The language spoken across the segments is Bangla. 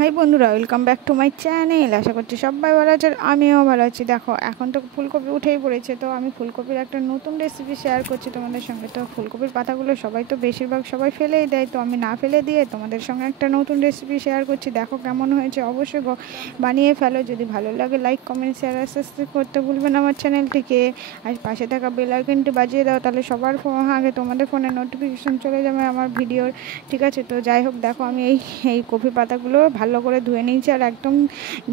হাই বন্ধুরা, welcome back to my channel. আশা করছি সবাই ভালো আছে, আমিও ভালো আছি। দেখো এখন তো ফুলকপি উঠেই পড়েছে, তো আমি ফুলকপির একটা নতুন রেসিপি শেয়ার করছি তোমাদের সঙ্গে। তো ফুলকপির পাতাগুলো সবাই তো বেশিরভাগ সবাই ফেলেই দেয়, তো আমি না ফেলে দিয়ে তোমাদের সঙ্গে একটা নতুন রেসিপি শেয়ার করছি। দেখো কেমন হয়েছে, অবশ্যই বানিয়ে ফেলো। যদি ভালো লাগে লাইক কমেন্ট শেয়ার আর সাবস্ক্রাইব করতে ভুলবেন আমার চ্যানেলটিকে। আর পাশে থাকা বেল আইকনটি বাজিয়ে দাও, তাহলে সবার আগে তোমাদের ফোনে নোটিফিকেশন চলে যাবে আমার ভিডিওর। ঠিক আছে, তো যাই হোক, দেখো আমি এই কপি পাতাগুলো ভালো করে ধুয়ে নিয়েছি আর একদম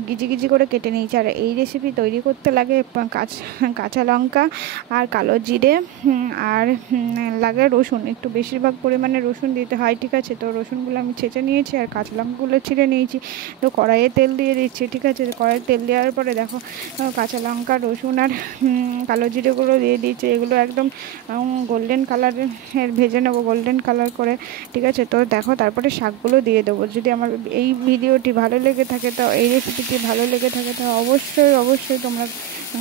গিজি গিজি করে কেটে নিয়েছি। আর এই রেসিপি তৈরি করতে লাগে কাঁচা লঙ্কা আর কালো জিরে, আর লাগে রসুন, একটু বেশিরভাগ পরিমাণে রসুন দিতে হয়। ঠিক আছে, তো রসুনগুলো আমি ছেঁচে নিয়েছি আর কাঁচা লঙ্কাগুলো ছিঁড়ে নিয়েছি। তো কড়াইয়ে তেল দিয়ে দিচ্ছি। ঠিক আছে, কড়াইয়ে তেল দেওয়ার পরে দেখো কাঁচা লঙ্কা, রসুন আর কালো জিরেগুলো দিয়ে দিয়েছি। এগুলো একদম গোল্ডেন কালারের ভেজে নেবো, গোল্ডেন কালার করে। ঠিক আছে, তো দেখো তারপরে শাকগুলো দিয়ে দেবো। যদি আমার এই ভিডিওটি ভালো লেগে থাকে, তো এই রেসিপিটি ভালো লেগে থাকে, তো অবশ্যই তোমরা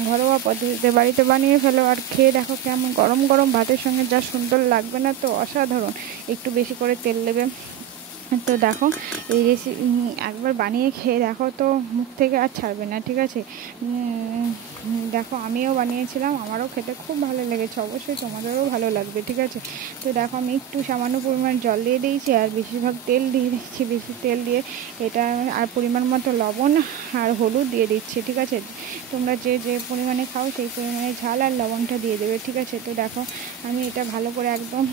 ঘরোয়া পদ্ধতিতে বাড়িতে বানিয়ে ফেলো আর খেয়ে দেখো কেমন গরম গরম ভাতের সঙ্গে যা সুন্দর লাগবে না, তো অসাধারণ। একটু বেশি করে তেল দেবে। তো দেখো এই রেসিপি একবার বানিয়ে খেয়ে দেখো, তো মুখ থেকে আর ছাড়বে না। ঠিক আছে, দেখো আমিও বানিয়েছিলাম, আমারও খেতে খুব ভালো লেগেছে, অবশ্যই তোমাদেরও ভালো লাগবে। ঠিক আছে, তো দেখো আমি একটু সামান্য পরিমাণ জল দিয়ে দিয়েছি আর বেশিরভাগ তেল দিয়ে দিচ্ছি। বেশি তেল দিয়ে এটা আর পরিমাণ মতো লবণ আর হলুদ দিয়ে দিচ্ছি। ঠিক আছে, তোমরা যে যে পরিমাণে খাও সেই পরিমাণে ঝাল আর লবণটা দিয়ে দেবে। ঠিক আছে, তো দেখো আমি এটা ভালো করে একদম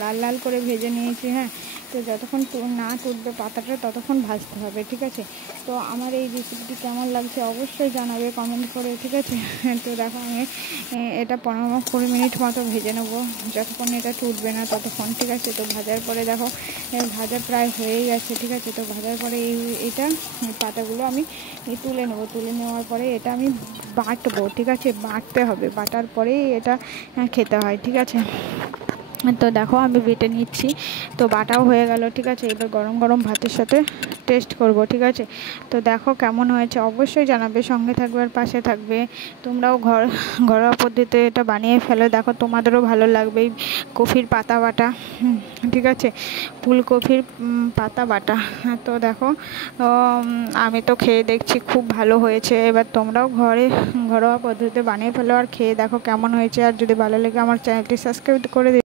লাল লাল করে ভেজে নিয়েছি। হ্যাঁ, তো যতক্ষণ না তুলবে পাতাটা ততক্ষণ ভাজতে হবে। ঠিক আছে, তো আমার এই রেসিপিটি কেমন লাগছে অবশ্যই জানাবে কমেন্ট করে। ঠিক আছে, তো দেখো আমি এটা 15-20 মিনিট মতো ভেজে নেবো, যতক্ষণ এটা টুটবে না ততক্ষণ। ঠিক আছে, তো ভাজার পরে দেখো ভাজা প্রায় হয়েই গেছে। ঠিক আছে, তো ভাজার পরে এটা পাতাগুলো আমি তুলে নেবো। তুলে নেওয়ার পরে এটা আমি বাটবো। ঠিক আছে, বাটতে হবে, বাটার পরেই এটা খেতে হয়। ঠিক আছে, তো দেখো আমি বেটে নিচ্ছি, তো বাটাও হয়ে গেল। ঠিক আছে, এবার গরম গরম ভাতের সাথে টেস্ট করব। ঠিক আছে, তো দেখো কেমন হয়েছে অবশ্যই জানাবে, সঙ্গে থাকবে আর পাশে থাকবে। তোমরাও ঘরোয়া পদ্ধতিতে এটা বানিয়ে ফেলো, দেখো তোমাদেরও ভালো লাগবে। কফির পাতা বাটা, ঠিক আছে, ফুলকপির পাতা বাটা। তো দেখো আমি তো খেয়ে দেখছি খুব ভালো হয়েছে। এবার তোমরাও ঘরোয়া পদ্ধতিতে বানিয়ে ফেলো আর খেয়ে দেখো কেমন হয়েছে। আর যদি ভালো লাগে আমার চ্যানেলটি সাবস্ক্রাইব করে